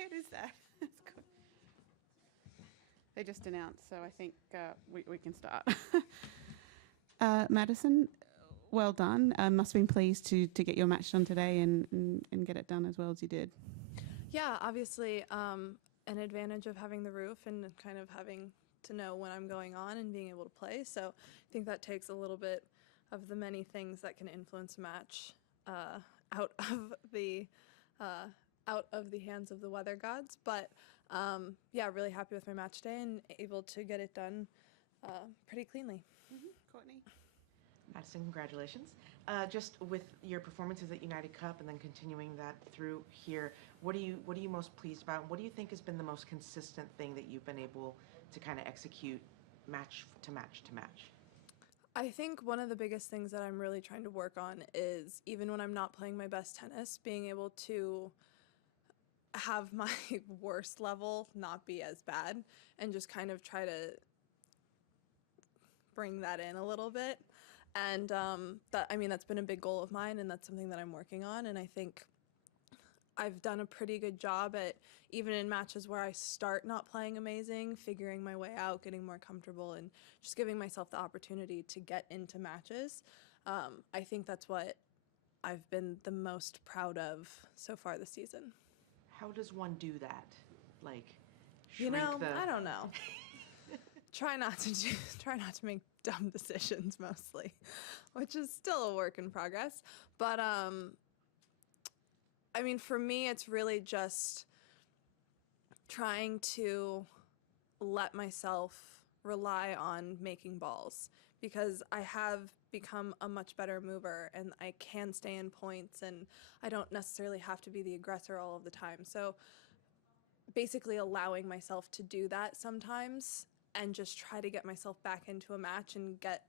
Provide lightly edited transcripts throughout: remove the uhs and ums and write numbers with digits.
it is there. That's good. They just announced, so I think we can start. Madison, well done. Must have been pleased to get your match done today and get it done as well as you did. Yeah, obviously an advantage of having the roof and kind of having to know when I'm going on and being able to play. So I think that takes a little bit of the many things that can influence a match out of the hands of the weather gods. But yeah, really happy with my match day and able to get it done pretty cleanly. Mm-hmm. Courtney? Madison, congratulations. Just with your performances at United Cup and then continuing that through here, what are you most pleased about? And what do you think has been the most consistent thing that you've been able to kind of execute match to match to match? I think one of the biggest things that I'm really trying to work on is, even when I'm not playing my best tennis, being able to have my worst level not be as bad and just kind of try to bring that in a little bit. And that's been a big goal of mine, and that's something that I'm working on. And I think I've done a pretty good job at, even in matches where I start not playing amazing, figuring my way out, getting more comfortable, and just giving myself the opportunity to get into matches. I think that's what I've been the most proud of so far this season. How does one do that? Like, I don't know. Try not to make dumb decisions mostly, which is still a work in progress. But for me, it's really just trying to let myself rely on making balls, because I have become a much better mover and I can stay in points and I don't necessarily have to be the aggressor all of the time. So basically allowing myself to do that sometimes and just try to get myself back into a match and get,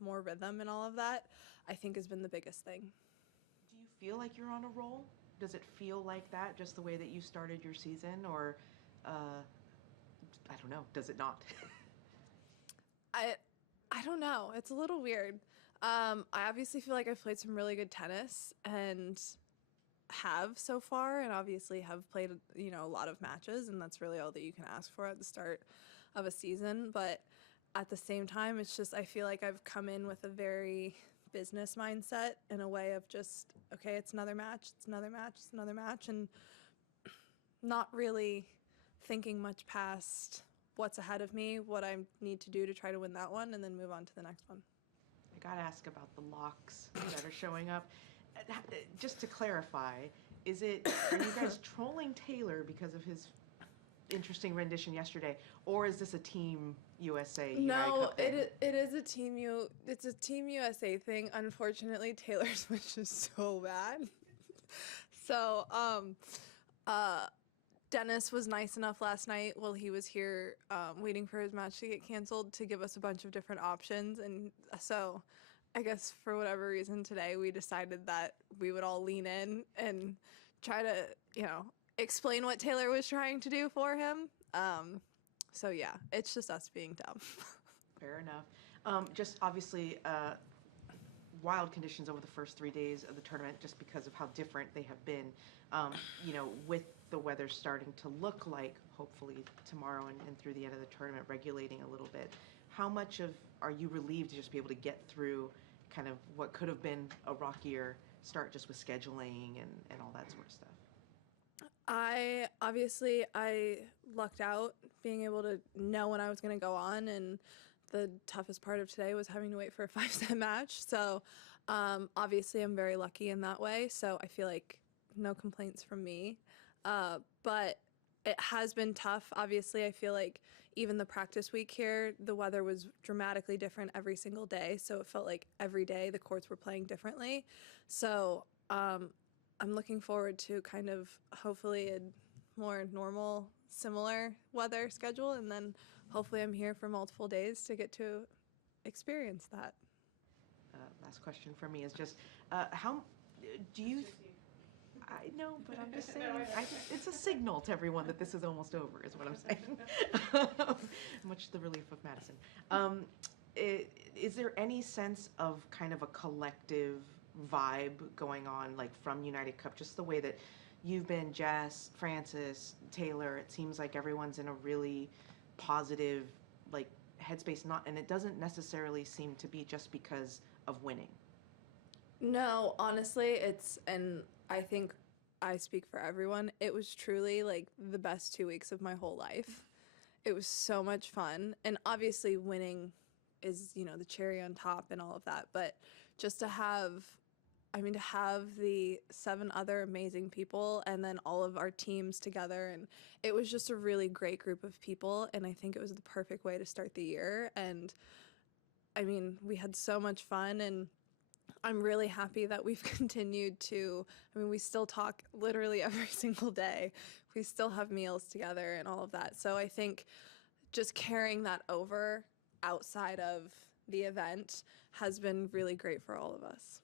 more rhythm and all of that, I think has been the biggest thing. Do you feel like you're on a roll? Does it feel like that, just the way that you started your season? Or, I don't know, does it not? I don't know. It's a little weird. I obviously feel like I've played some really good tennis and have so far, and obviously have played, a lot of matches, and that's really all that you can ask for at the start of a season. But at the same time, it's just, I feel like I've come in with a very business mindset, in a way of just, okay, it's another match, it's another match, it's another match, and not really thinking much past what's ahead of me, what I need to do to try to win that one, and then move on to the next one. I gotta ask about the locks that are showing up. Just to clarify, are you guys trolling Taylor because of his interesting rendition yesterday, or is this a Team USA United Cup thing? it is a it's a Team USA thing. Unfortunately, Taylor's was just so bad. So Dennis was nice enough last night while he was here waiting for his match to get canceled to give us a bunch of different options, and so I guess for whatever reason today we decided that we would all lean in and try to, explain what Taylor was trying to do for him. So yeah, it's just us being dumb. Fair enough. Just obviously wild conditions over the first 3 days of the tournament, just because of how different they have been. With the weather starting to look like, hopefully tomorrow and through the end of the tournament, regulating a little bit, how much are you relieved to just be able to get through kind of what could have been a rockier start, just with scheduling and all that sort of stuff? I lucked out being able to know when I was going to go on, and the toughest part of today was having to wait for a 5-set match. So obviously I'm very lucky in that way. So I feel like no complaints from me. But it has been tough. Obviously, I feel like even the practice week here, the weather was dramatically different every single day. So it felt like every day the courts were playing differently. So I'm looking forward to kind of hopefully a more normal, similar weather schedule. And then hopefully I'm here for multiple days to get to experience that. Last question for me is just, how do you... I know, but I'm just saying, it's a signal to everyone that this is almost over, is what I'm saying. Much to the relief of Madison. Is there any sense of kind of a collective vibe going on, like from United Cup, just the way that, you've been, Jess, Francis, Taylor, it seems like everyone's in a really positive, like, headspace, and it doesn't necessarily seem to be just because of winning. No, honestly, and I think I speak for everyone. It was truly like the best 2 weeks of my whole life. It was so much fun. And obviously, winning is, the cherry on top and all of that. But just to have the 7 other amazing people and then all of our teams together, and it was just a really great group of people, and I think it was the perfect way to start the year. And we had so much fun, and I'm really happy that we've continued to, we still talk literally every single day. We still have meals together and all of that. So I think just carrying that over outside of the event has been really great for all of us.